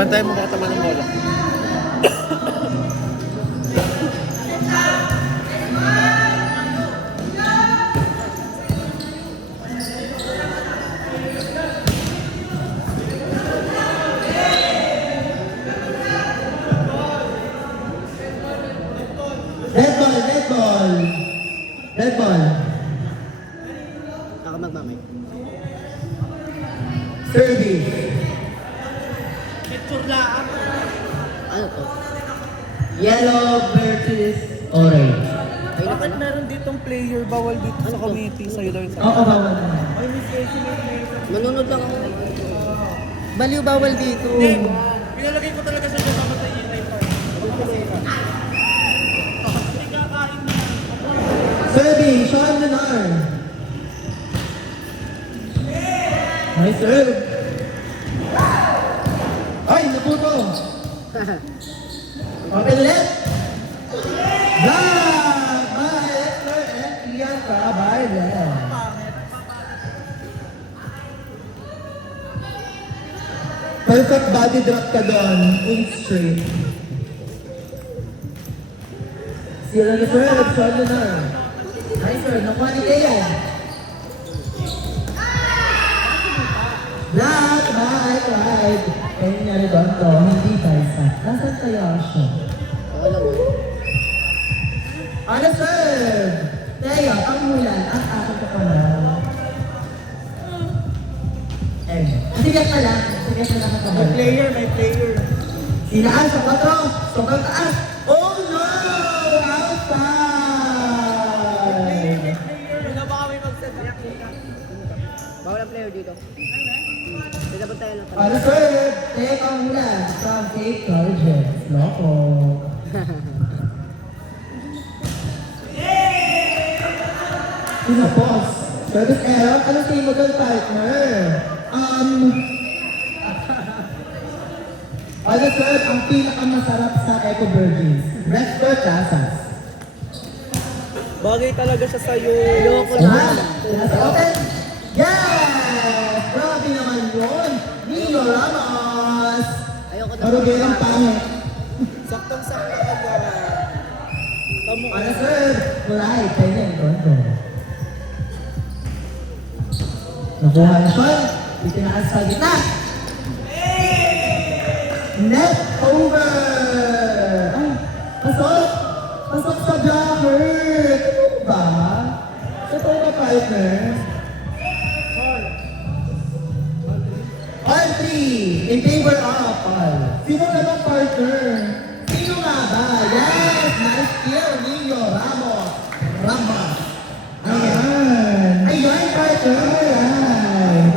Bantayan mo baka tama ng bola. Red ball. Ako magmamay. Service. Picture lang. Ano to? Yellow versus orange. Bakit meron ditong player bawal dito sa committee? Sa'yo daw yung sabi. Oo, bawal na. Manunod lang ako. Baliw bawal dito. Pinalagay ko talaga sa kasama sa inay pa. Serving, Sean Lenar. Nice serve. Ay, naputo. Open ulit. Block by Esther and Bianca Bailen. Perfect body drop ka doon. In straight. Sila na serve, Sean Lenar. Nice serve, nakuha ni Kayan. Black, right. Kaya nangyari doon to, hindi Barca. Nasaan kaya siya? Wala mo. Ano serve? Teo, ang mulan, ang aking kapanaw. Sige ka lang kapanaw. May player. Sinaan sa 4, sobrang taas. Oh no! Outside! Wala ba kami mag-set? Bawal ang player dito. Dapat tayo lang. Ano serve? Teo, ang mulan from Kate Colleges. Loko. Tinapos. Service error? Anong team mo doon, partner? Ano sir, ang pinakamasarap sa Eco Virgins? Resto Chasas. Bagay talaga siya sa'yo. Ayoko na. Last open. Yes! Grabe naman yun. Nino Ramos. Ayoko na. Marugerang pangit. Saktong-sakto ka ba? Tamo ka. Ano sir? Kulay. Kaya yan. Tonto. Nakuha na siya. Itinaas sa gitna. Net over! Ay, pasok! Pasok sa blocker! Ano ba? Sa to ba, partner? All three in favor of all. Sino naman, partner? Sino nga ba? Yes! Nice kill, Nino Ramos. Ramos. Ayan. Ayan, partner. Ayan.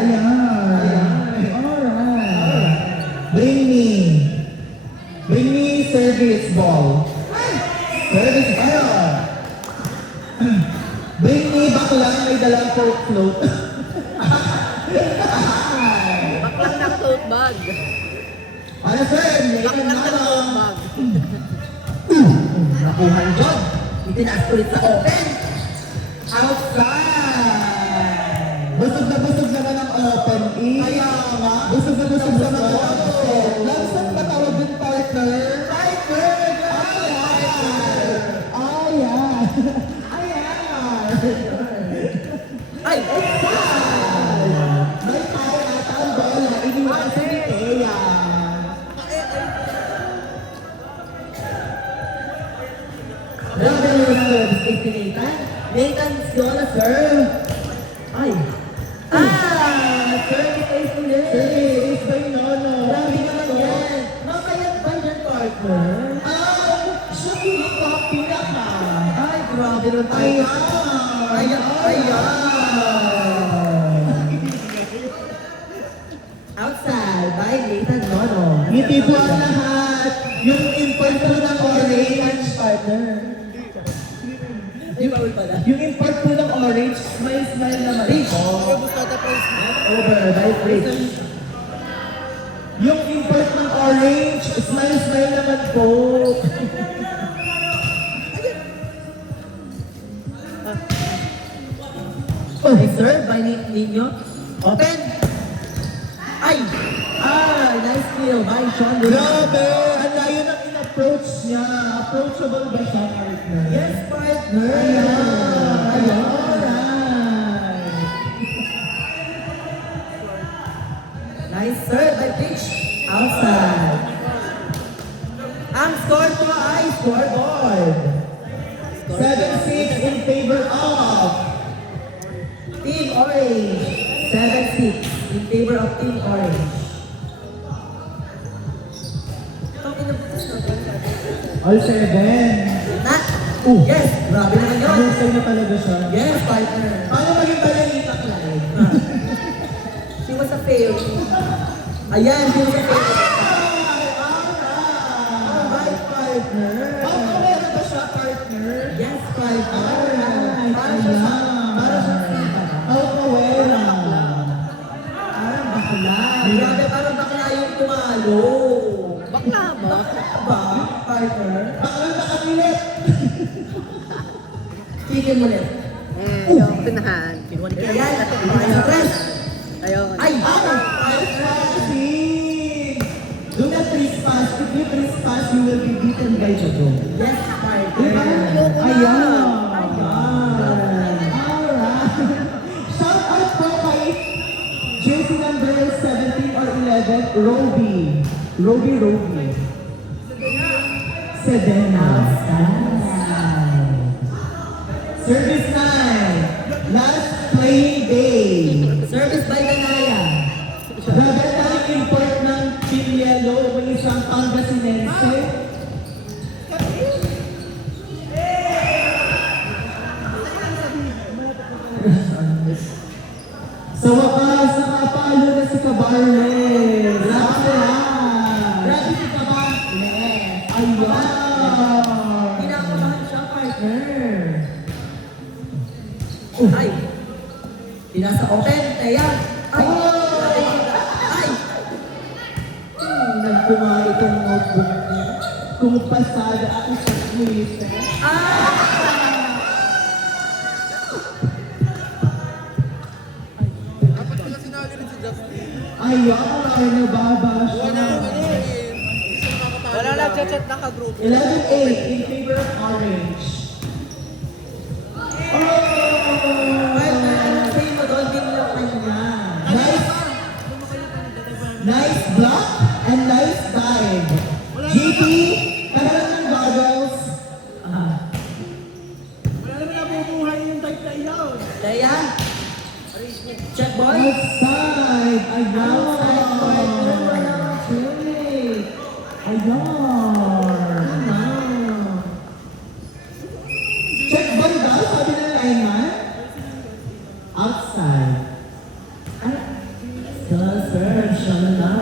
Ayan. Bring me service ball. Service ball. Bring me baklang may dalang pork float. Baklang ng tote bag. Ano sir? Ngayon Baklang ng na tote bag. nakuha yung job. Itinaas ulit sa open. Outside. Busog naman ang open. Kaya nga. Busog naman ang open. Lansan ba tawag din partner? Partner! Ayan! Ayan! Ay! May tao ata ang bola. Iniwan sa ni Thea. Grabe na yung serve. Stick ni Nathan. Nathan's gonna serve. Ay! Service ulit. Service by Nono. Grabe naman yan. Mamayat ba yan, partner? Siya yung kapila ka. Ay, grabe naman. Ayan. Outside by Nathan Nono. Ngiti po ang lahat. Yung import po ng orange, partner. Di bawal pala. Yung import po ng orange, smile naman. Over by Fritz. Yung import ng orange, smile naman po. Nice serve by Ninyo. Open! Ay! Nice Steal by Sean Williams. Grabe! Ang layo ng in-approach niya. Approachable ba siya, partner? Yes, partner! Ayan! Ayan! Alright! Nice serve by Pitch. Outside. Ang score po ay scoreboard. 7-6 in favor of Team Orange. 7-6 in favor of Team Orange. All 7. Na? Yes, grabe naman yun. Husay na talaga siya. Yes, partner. Paano maging balalita, Clyde? She was a fail. Ayan, she was a fail. Alright, partner. Pang-aware ba siya, partner? Yes, partner. Alright, para siya. Pang-aware. Parang bakla. Grabe, parang bakla yung tumalo. Bakla ba? Ba, partner? Bakla na kamilit. Tigil mo ulit. Yung tinahan. Ayan, sa press. Ayun. Ay! Do not trespass. If you trespass, you will be beaten by the dog. Yes, partner. Ayan. Alright. Shout out po kay jersey number 17 or 11, Roby. Roby. Sedena. Service 9. Last playing day. Service by Danaya. Gaganda ng import ng Team Yellow, may isang Pangasinense. Sa wakas, nakapalo na si Cabarles. Grabe si Cabarles. Ayan. Pinakabahan siya, partner. Ay! Pinasa open, ayan! Ay! Ay! Nagpunga itong notebook niya. Kung pasada ako sa quiz. Ayan! Nababa siya. Wala lang chat na ka-group. 11-8 in favor of Orange. Nice block and nice dive. GP, kagalan ng goggles. Wala naman nabubuhay yung type na iyaw. Daya. Check boy. Outside. Ayan. Outside partner. Walang check. Ayan. Check boy daw, sabi ng lineman. Outside. Serve siya na.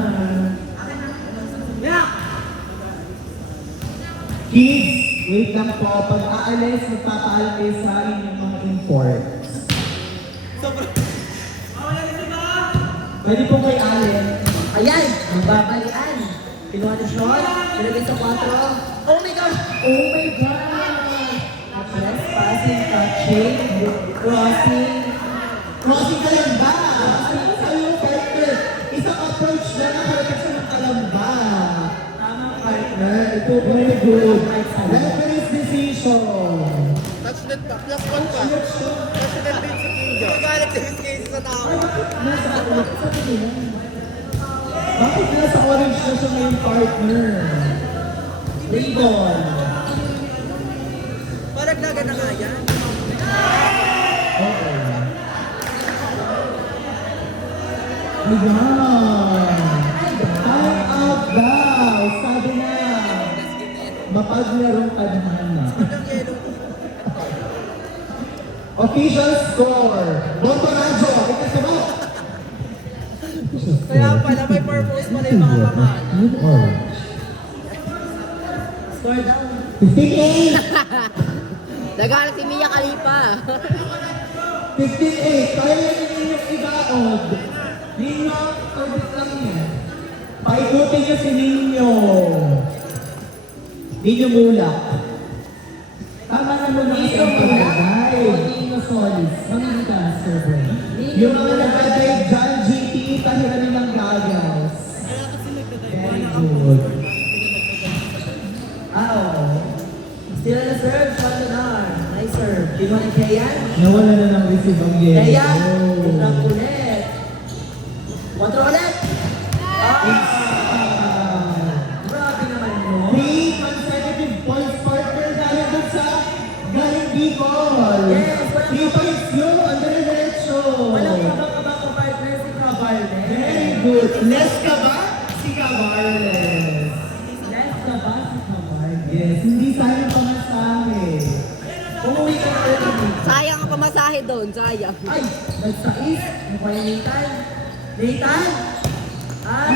Kids, wait lang po. Pag aalis, magpapaalam kayo sa inyong mga imports. Pwede po kay Allen. Ayan! Magbabalian. Kinuha na shot. Ilagay sa 4. Oh my gosh! Oh my God! Yes, passing, touching, crossing. Crossing ka lang ba? Isang approach na nakarating sa ng kalamba. Tama, partner. Ito, very good. Referee's decision. Touch net pa. Plus 1 pa. Touch net din si Kinjo. Magalit si Kinjo sa tao. Bakit nasa orange na siya ngayon, partner? Ribbon. Parang naga na nga yan. Okay. Ayan. Time out daw. Sabi na. Mapaglarong tadhana. Official score. Boto Radyo. Ikasabot. Kaya pala may purpose pala yung mga pamahan. Score down. 15-8. Nagalit si Mia Khalifa. 15-8. Kaya ninyo yung igaod. Ninyo, service lang yan. Paikutin nyo si Ninyo. Ninyo Mulak. Tama na mo mga isang pagkagay. Ninyo Solis. Mamita, server. Yung mga nagkagay dyan, GT, tahiramin ng gagas. Very good. Oo. Still na serve, shot to Nar. Nice serve. Kinuha ni Keyan. Nawala na ng receive ang yellow. Keyan. Itrap ulit. 4 ulit. Grabe naman yun. 3 consecutive balls partner galing dun sa galing Bicol. Yes, walang 3 points yun, under diretso. Walang kabang-kabang ka partner si Cabarne. Very good. Less ka ba? Si Cabarles. Less ka ba si Cabarne? Yes, hindi sayang pamasahe. Umuwi ka na early. Sayang ang pamasahe doon, sayang. Ay, nagsais. Ano pa yung Nathan? Nathan? Ay!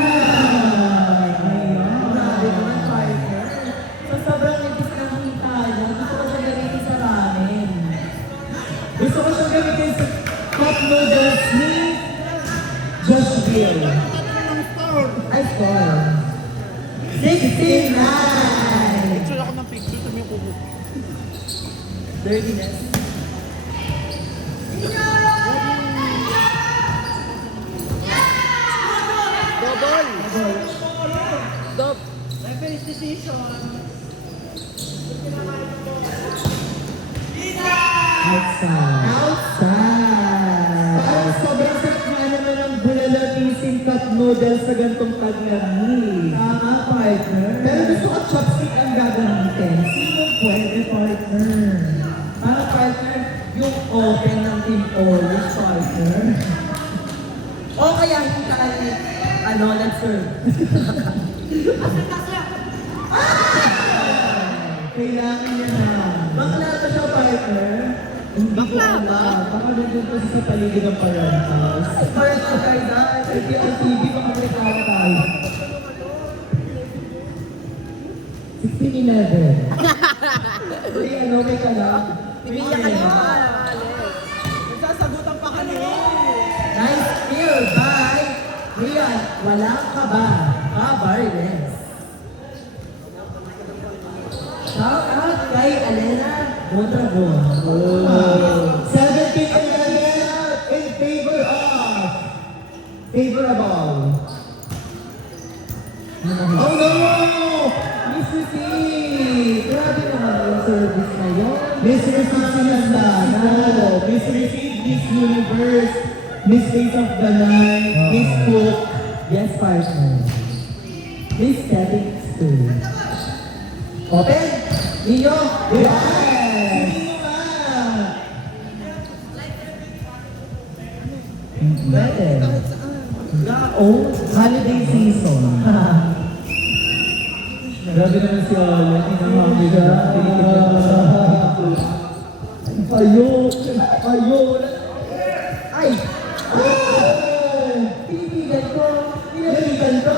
Grabe naman, partner. So, sobrang nipis ng hita niya. Gusto ko siya gamitin sa ramen. Gusto ko siyang gamitin sa cup noodles ni Josh Bill. Ay, score. 69! Picture ako ng picture, kami yung kuko. Dirtiness. Double. Double. Outside. Outside! Parang sobrang sakit nga naman ang bulalatising cup noodles sa gantong taglamig. Tama, partner. Pero gusto ko chopstick ang gagamitin. Sino pwede, partner? Para partner, yung open ng Team Orange, partner. O kaya hindi tayo, nag-serve. Kailangan niya na. Bakla pa siya, partner. Hindi ko alam. Baka nandun pa siya sa paligid ng parentas. Partner, guys, Hindi ang TV, baka reklamo tayo. 16-11. Uy, ano, may ka lang? Pipila ka na. Nagsasagutan pa kami. Nice kill by Rian. Walang kaba. Cabarles. Shout out kay Alena Mondragon. 17-11 in favor of favorable. Oh no! Miss Lucy! Grabe naman yung service na yun. Miss Receive na. Miss Receive, Miss Universe, Miss Face of the Night, Miss Cook. Yes, partner. Miss Stepping Stool. Open! Ninyo! Yes! Sino ka? Pwede. Oh, holiday season. Grabe naman si Alan. Inamami ka. Ayo! Ayo! Ay! Pinipigan ko! Pinipigan ko!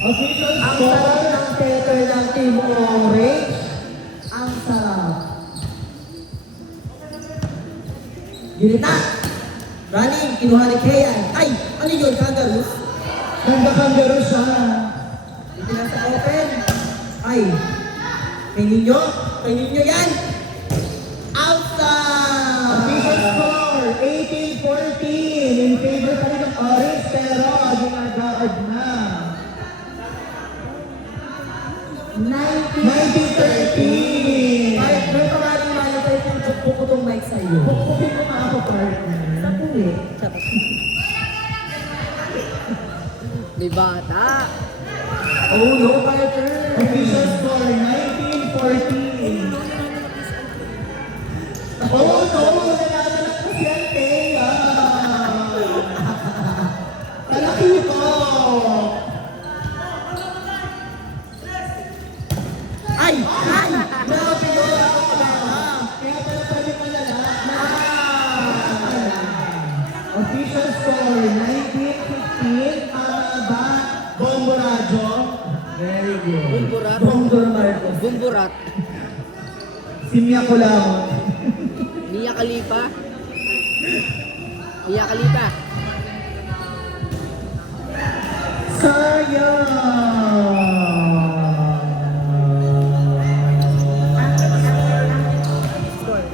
Official Ang score. sarap ng tether ng Team Orange. Ang sarap. Ginita! Running, kinuha ni Keyan. Ay! Ano yun, kangaroos? Kanda-kandaro siya. Ipinasa open. Ay! Kay ninyo? Kay ninyo yan! Outside! Official score, 18-14. In favor pa rin ng Orange, pero ginagaad na. 19-13. Partner, kamaring mali tayo kung pukpuk ko tong mic sa'yo. Pukpukin mo nga ako, partner. Naku eh. May bata. Oh no, partner! Official score, 19-14. Oh no! Nalalalak ko si Antea. Talaki ko! Ay! Ay! Grabe yun! Kaya pala pwede malala. Official score, 19-15. Tama ba? Bombo Radyo? Very good. Bumburat. Bongdor Marcos. Bumburat. Simya ko lang. Mia Khalifa. Mia Khalifa.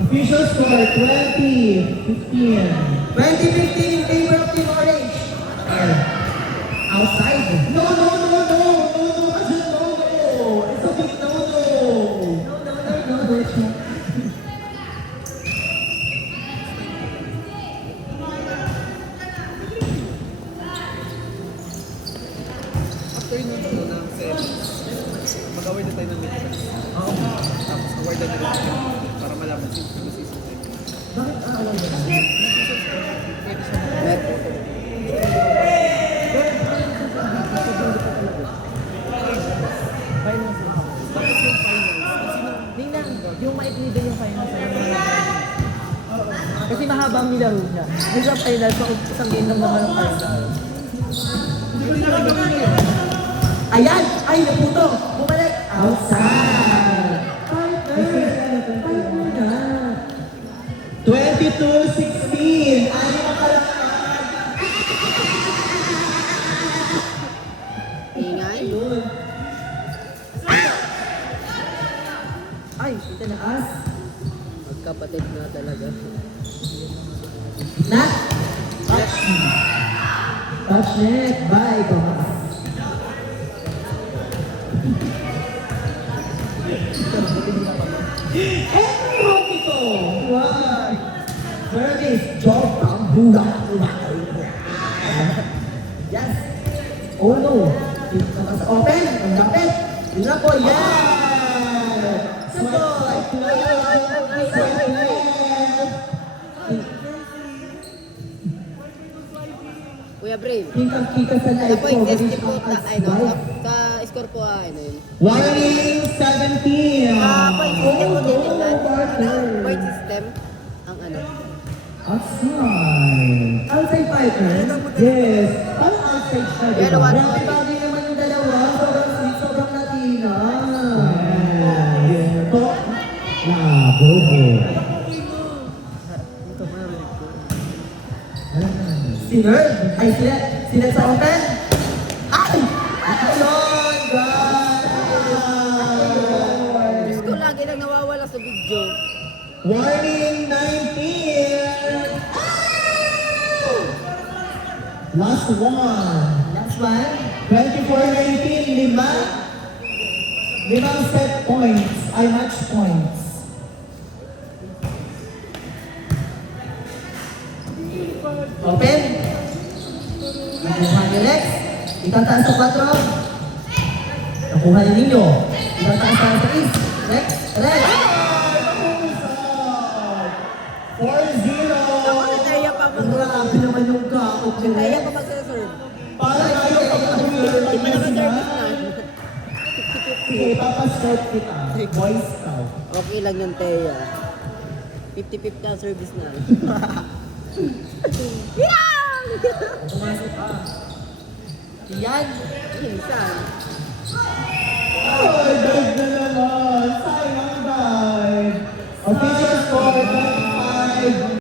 Official score, 20-15. 2015 in favor of Team Orange. Outside. No, no, no, no, no, no, kasi no, no. It's a big no, no. No. After nun po ng sevens, mag-award na tayo ng midterms. Tapos award na nila tayo para malaman sino yung season tayo. Bakit aalam mo? Pwede siya mag- Tapos yung finals, Tingnan, yung maikli din yung finals sa kasi mahaba ang nilaro niya. Yung sa finals, isang game lang naman ang finals. Ayan! Ay, naputo! Bumalik! Outside! Partner na! 22-16. Ano ang kalaman? ingay. Ay, ito na as. Magkapatid na talaga. Na! Touch net! Bye, Thomas! Rock ito. Wow. Service! Job ang bulang! Yes! Oh no! Dito ka sa open! Ang lapit! Yun na po! Yes! Saboy! Kuya Brave. Kita sa live Sa ko. point, Very ST po, short as ay no, live. ka-score po ano yun. Warning 17. Point system po din yun. partner. Point system, ang ano. Outside. Outside partner? Yes. Parang outside siya, di Pero ba? what? Grabe bagay naman yung dalawa. Sobrang sweet, sobrang Latina. Yes. Ito. Bobo. Sinerd? Ay, sila sa open? Ay! Ayun! Diyos ko, lagi lang nawawala sa video. Warning 19. Last one. Last one. 24-19. Limang set points. Ay, match points. Open. Nakuha niyo next. Itataas sa 4. Nakuha niyo ninyo. Itataas sa 6. Next. Red. 4-0. Ako na tayo pa Grabe naman yung kakot niyo. Kaya pa magsaserve. Para tayo pag-uwi. Hindi pa naka-service na. Sige, papascout kita. Boy Scout. Okay lang yung Teya. 50-50 ang service na. Pumasok ka. Yan. Minsan.